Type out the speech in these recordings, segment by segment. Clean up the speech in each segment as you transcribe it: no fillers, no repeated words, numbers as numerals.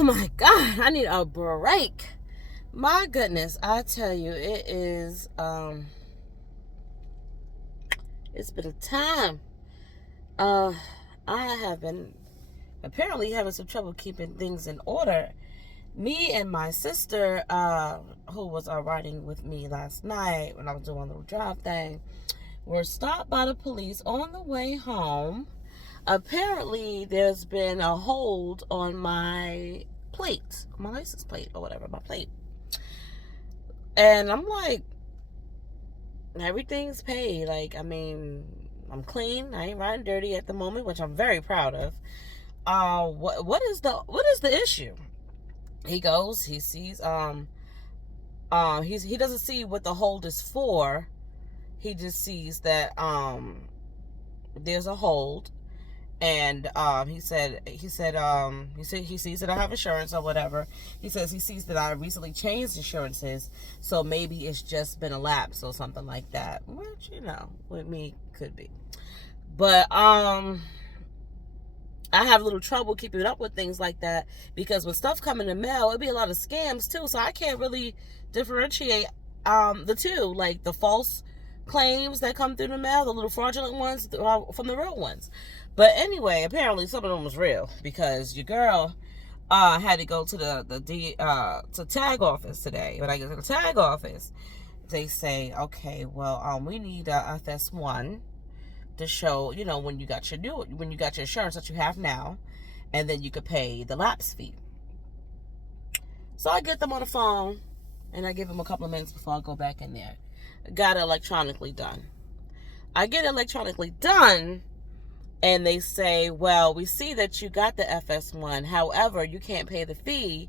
Oh my God, I need a break. My goodness, I tell you, it's been a time. Uh, I have been apparently having some trouble keeping things in order. Me and my sister, who was riding with me last night when I was doing a little drive thing, were stopped by the police on the way home. Apparently, there's been a hold on my plate, my license plate or whatever, my plate. And I'm like, everything's paid. Like, I mean, I'm clean. I ain't riding dirty at the moment, which I'm very proud of. What is the issue? He goes, he sees, he doesn't see what the hold is for. He just sees that there's a hold, and he said he sees that I have insurance or whatever. He says he sees that I recently changed insurances, so maybe it's just been a lapse or something like that, which, with me could be. But I have a little trouble keeping up with things like that, because when stuff come in the mail, it'd be a lot of scams too, so I can't really differentiate the two, like the false claims that come through the mail, the little fraudulent ones from the real ones. But anyway, apparently some of them was real, because your girl had to go to the tag office today. When I get to the tag office, they say, okay, well, we need a FS1 to show, when you got your insurance that you have now, and then you could pay the lapse fee. So I get them on the phone, and I give them a couple of minutes before I go back in there. Got it electronically done. I get it electronically done, and they say, well, we see that you got the FS1. However, you can't pay the fee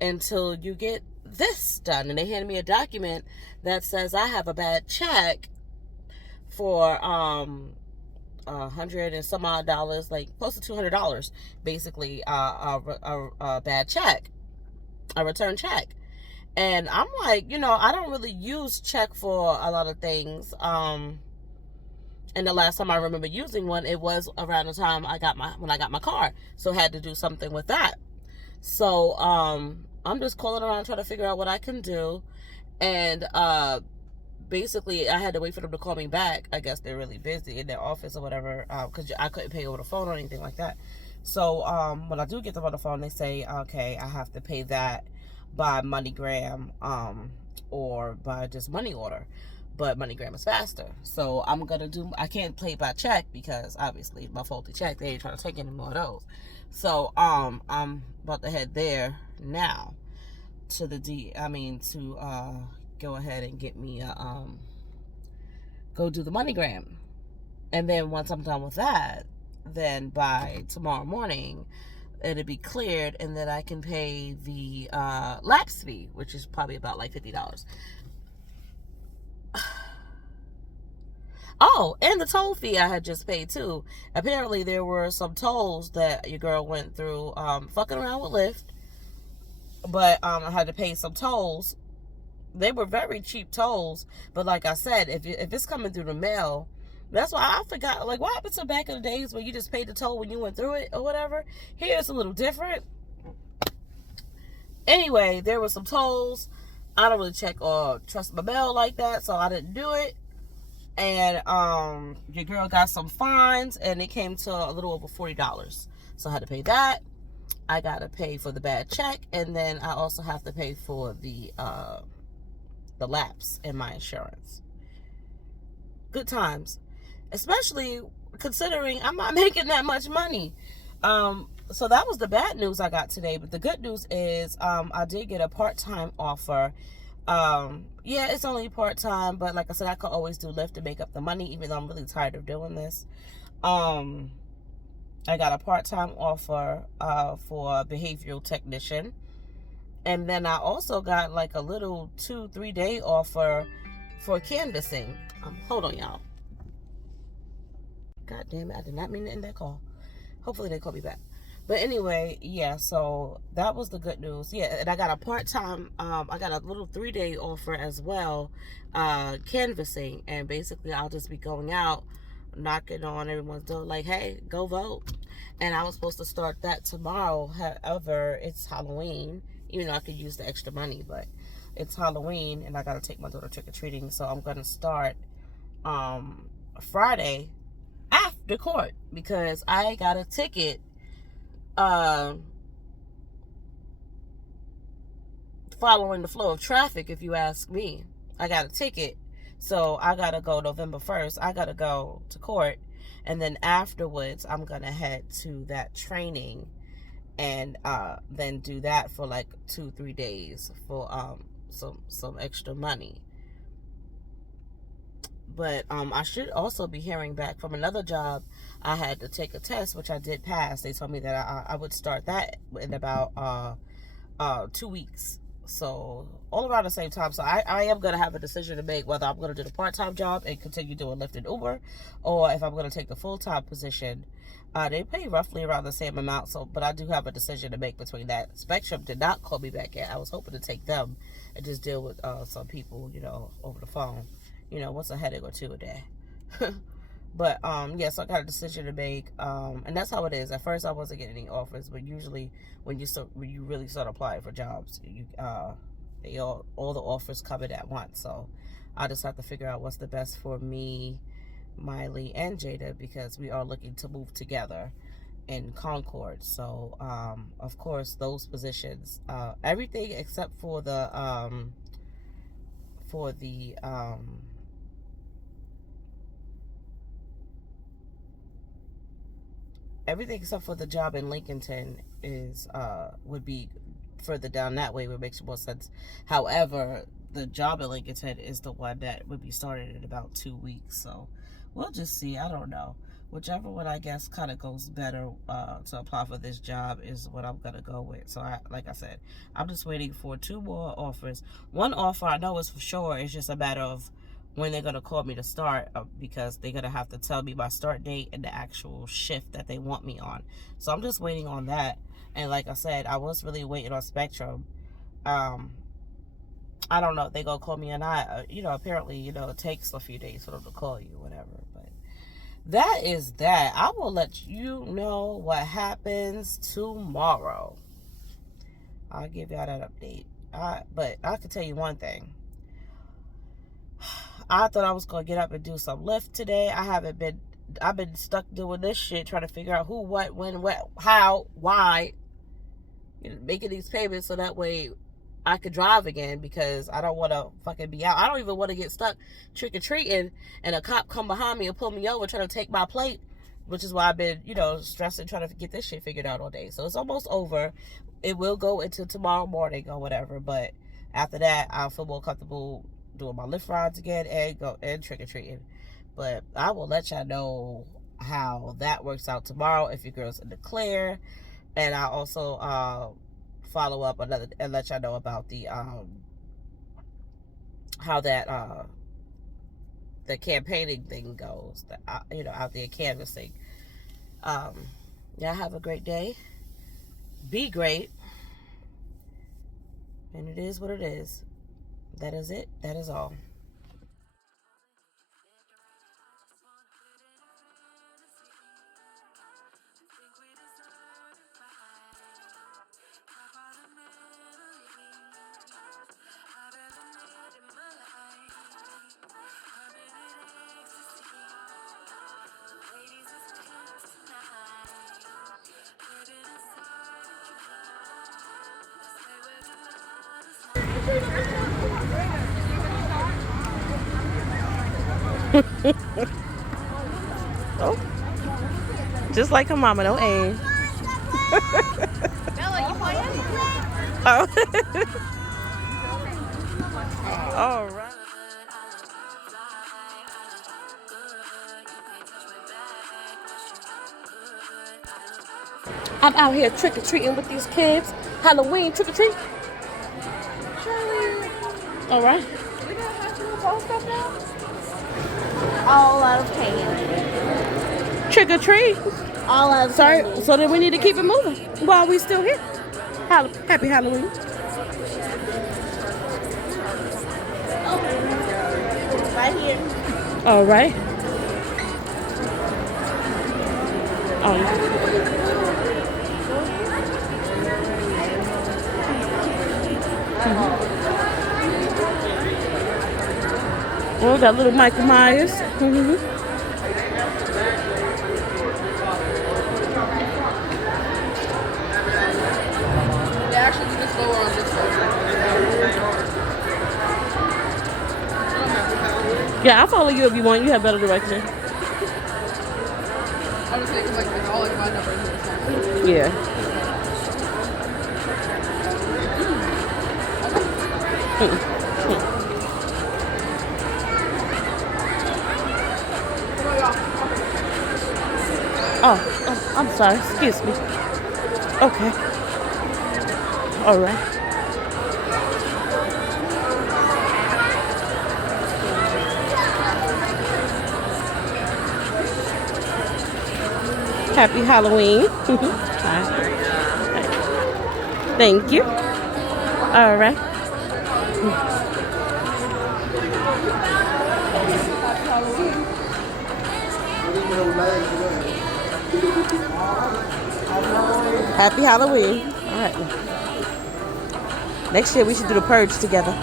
until you get this done. And they hand me a document that says I have a bad check for $100 and some odd dollars, like close to $200, basically, a bad check, a return check. And I'm like, I don't really use check for a lot of things. And the last time I remember using one, it was around the time when I got my car, so I had to do something with that. So I'm just calling around trying to figure out what I can do. And basically, I had to wait for them to call me back. I guess they're really busy in their office or whatever, because I couldn't pay over the phone or anything like that. So when I do get them on the phone, they say, okay, I have to pay that by MoneyGram or by just money order. But MoneyGram is faster. So I can't pay by check, because obviously my faulty check, they ain't trying to take any more of those. So I'm about to head there now to go ahead and get me go do the MoneyGram. And then once I'm done with that, then by tomorrow morning, it'll be cleared, and then I can pay the lapse fee, which is probably about like $50. Oh, and the toll fee I had just paid too. Apparently there were some tolls that your girl went through fucking around with Lyft. But I had to pay some tolls. They were very cheap tolls, but like I said, if it's coming through the mail, that's why I forgot. Like, what happened to back in the days where you just paid the toll when you went through it or whatever? Here it's a little different. Anyway, there were some tolls. I don't really check or trust my mail like that, so I didn't do it. And your girl got some fines, and it came to a little over $40. So I had to pay that. I got to pay for the bad check, and then I also have to pay for the lapse in my insurance. Good times, especially considering I'm not making that much money. So that was the bad news I got today. But the good news is I did get a part-time offer. Yeah, it's only part-time, but like I said, I could always do Lyft to make up the money, even though I'm really tired of doing this. I got a part-time offer for a behavioral technician. And then I also got like a little 2-3 day offer for canvassing. Hold on, y'all. God damn it, I did not mean to end that call. Hopefully they call me back. But anyway, yeah, so that was the good news. Yeah, and I got a part-time, I got a little 3-day offer as well, canvassing. And basically I'll just be going out knocking on everyone's door like, hey, go vote. And I was supposed to start that tomorrow. However, it's Halloween. Even though I could use the extra money, but it's Halloween and I gotta take my daughter trick-or-treating. So I'm gonna start Friday after court because I got a ticket following the flow of traffic, if you ask me. I got a ticket, so I gotta go November 1st. I gotta go to court, and then afterwards I'm gonna head to that training and then do that for like 2-3 days for some extra money. But I should also be hearing back from another job. I had to take a test, which I did pass. They told me that I would start that in about 2 weeks. So all around the same time. So I am going to have a decision to make whether I'm going to do the part-time job and continue doing Lyft and Uber, or if I'm going to take the full-time position. They pay roughly around the same amount, so but I do have a decision to make between that. Spectrum did not call me back yet. I was hoping to take them and just deal with some people, over the phone. Once a headache or two a day. But yeah, so I got a decision to make, and that's how it is. At first, I wasn't getting any offers, but usually when you really start applying for jobs, all the offers come in at once. So I just have to figure out what's the best for me, Miley, and Jada, because we are looking to move together in Concord. So of course, those positions, everything except for the everything except for the job in Lincolnton is would be further down that way, which makes more sense. However, the job in Lincolnton is the one that would be started in about 2 weeks. So we'll just see. I don't know. Whichever one I guess kind of goes better to apply for this job is what I'm gonna go with. So like I said, I'm just waiting for 2 more offers. One offer I know is for sure. It's just a matter of when they're going to call me to start, because they're going to have to tell me my start date and the actual shift that they want me on. So I'm just waiting on that. And like I said, I was really waiting on Spectrum. I don't know if they're going to call me or not. Apparently, it takes a few days for them to call you, whatever. But that is that. I will let you know what happens tomorrow. I'll give y'all that update. But I can tell you one thing. I thought I was going to get up and do some Lyft today. I've been stuck doing this shit, trying to figure out who, what, when, what, how, why. Making these payments so that way I could drive again, because I don't want to fucking be out. I don't even want to get stuck trick-or-treating and a cop come behind me and pull me over trying to take my plate, which is why I've been, stressing trying to get this shit figured out all day. So it's almost over. It will go into tomorrow morning or whatever, but after that, I'll feel more comfortable doing my Lyft rides again and trick-or-treating. But I will let y'all know how that works out tomorrow if your girl's in the clear. And I'll also follow up and let y'all know about the how that the campaigning thing goes, out there canvassing. Y'all have a great day. Be great. And it is what it is. That is it. That is all. Oh, just like her mama, no aim. Bella, you playing? Oh. All right. I'm out here trick-or-treating with these kids. Halloween trick-or-treat. All right. We don't have to do both stuff now? All out of candy. Trick-or-treat. All out of Sorry, candy. so then we need to keep it moving while we still here. Happy Halloween. Right here. All right. Oh, got little Michael Myers. They actually do this lower on this one. Yeah, I'll follow you if you want. You have better direction. I was thinking like it's all like my numbers. Yeah. Oh, I'm sorry. Excuse me. Okay. All right. Happy Halloween. Thank you. All right. Happy Halloween. All right. Next year we should do the purge together.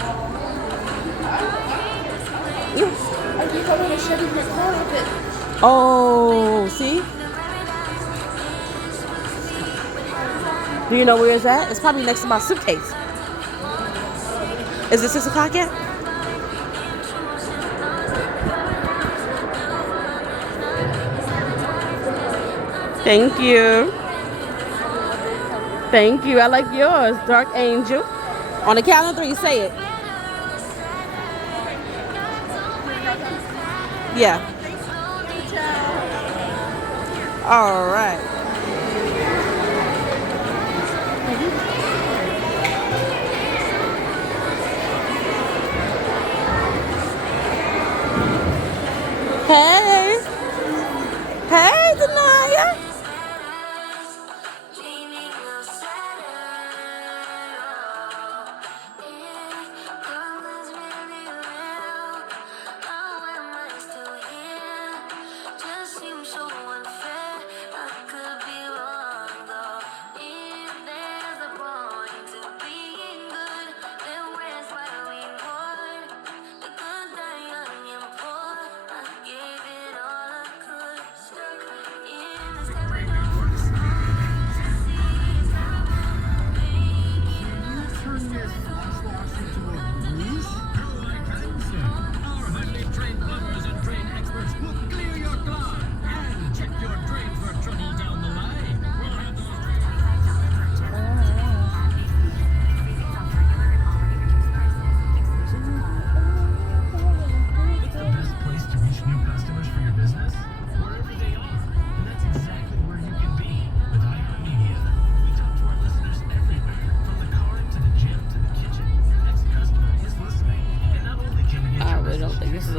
Oh, see? Do you know where it's at? It's probably next to my suitcase. Is it 6 o'clock yet? Thank you. Thank you. I like yours, Dark Angel. On the count of 3, say it. Yeah. All right. Hey. Hey, Denaya.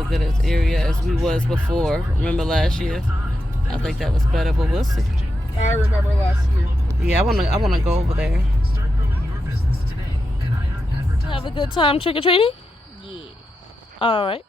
Good as area as we was before. Remember last year? I think that was better, but we'll see. I remember last year. Yeah, I wanna go over there. Have a good time trick or treating? Yeah. All right.